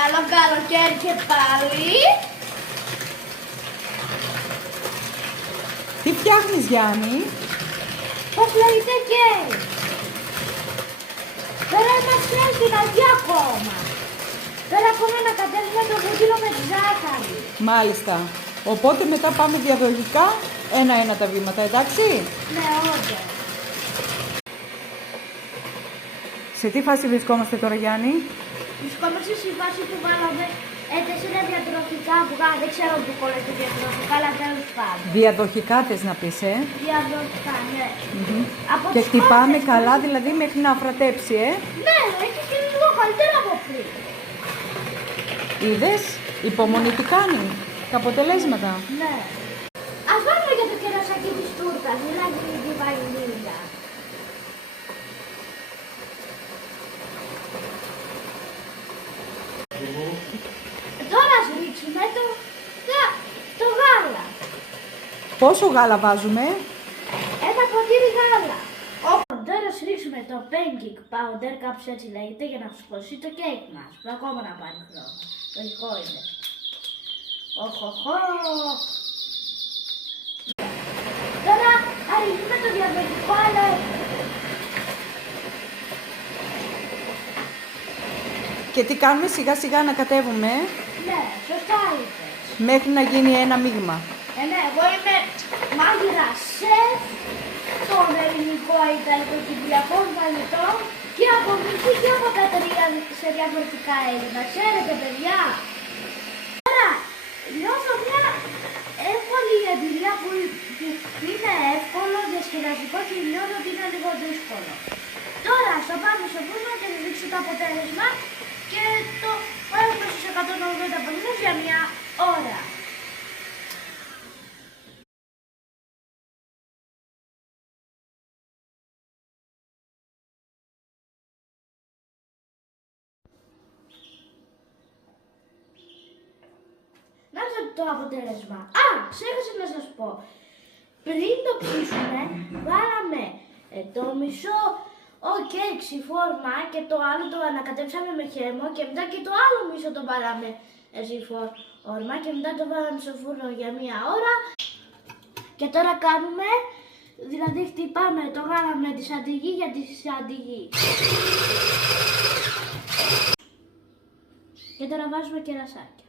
Καλό καλοκαίρι και πάλι. Τι φτιάχνεις, Γιάννη? Πώς λέγεται κέρι. Τώρα είμαστε στην αυγή ακόμα. Τώρα πάμε να κατέβουμε το βούτυρο με τη ζάχαρη. Μάλιστα. Οπότε μετά πάμε διαδοχικά ένα-ένα τα βήματα, εντάξει? Ναι, όντως. Σε τι φάση βρισκόμαστε τώρα, Γιάννη? Βρισκόμαστε στη φάση που βάλαμε 4 διατροφικά αυγά. Δεν ξέρω που κόλλεται διατροφικά, αλλά τέλος πάντων. Διαδοχικά θες να πεις, Διαδροφικά, ναι. Από Και τις χτυπάμε κόρτες, καλά, δηλαδή μέχρι να αφρατέψει, Ναι, έχει και λίγο καλύτερα από πριν. Είδες, υπομονή τι κάνει, τα αποτελέσματα. Ναι. Ας βάλουμε για το κερασάκι της τούρτας, δηλαδή τη βανίλια. Τώρα ας ρίξουμε το γάλα. Πόσο γάλα βάζουμε? Ένα ποτήρι γάλα. Τώρα ας ρίξουμε το baking powder, κάπως έτσι λέγεται, για να σκοτώσει το κέικ μας. Που ακόμα να πάρει χρόνο. Λογικό είναι. Οχοχο. Τώρα ανοίγουμε το διαδοχικό αλεύρι. Και τι κάνουμε, σιγά σιγά να κατέβουμε, Ναι, σωστά είπες. μέχρι να γίνει ένα μείγμα. Ναι, εγώ είμαι μάγειρα σεφ των ελληνικό, ιταλικό και κυπριακό φαγητών και από μικρή και από τα τρία σε διαφορετικά Έλληνα. Ξέρετε, παιδιά. Τώρα, νιώθω μια εύκολη εμπειρία που είναι εύκολο, διασκεδαστικό και νιώθω ότι είναι λίγο δύσκολο. Τώρα, στο πάμε στο φούρνο και θα δείξω το αποτέλεσμα και το βάζουμε στους 180 βαθμούς για μια ώρα. Να δω το αποτέλεσμα. Α, ξέχασα να σας πω. Πριν το ψήσουμε, βάλαμε το μισό φόρμα και το άλλο το ανακατέψαμε με χέμο και μετά και το άλλο μισό το βάλαμε φόρμα και μετά το βάλαμε στο φούρνο για μία ώρα. Και τώρα κάνουμε, δηλαδή χτυπάμε το γάλα με τη σαντιγί για τη σαντιγί. Και τώρα βάζουμε κερασάκια.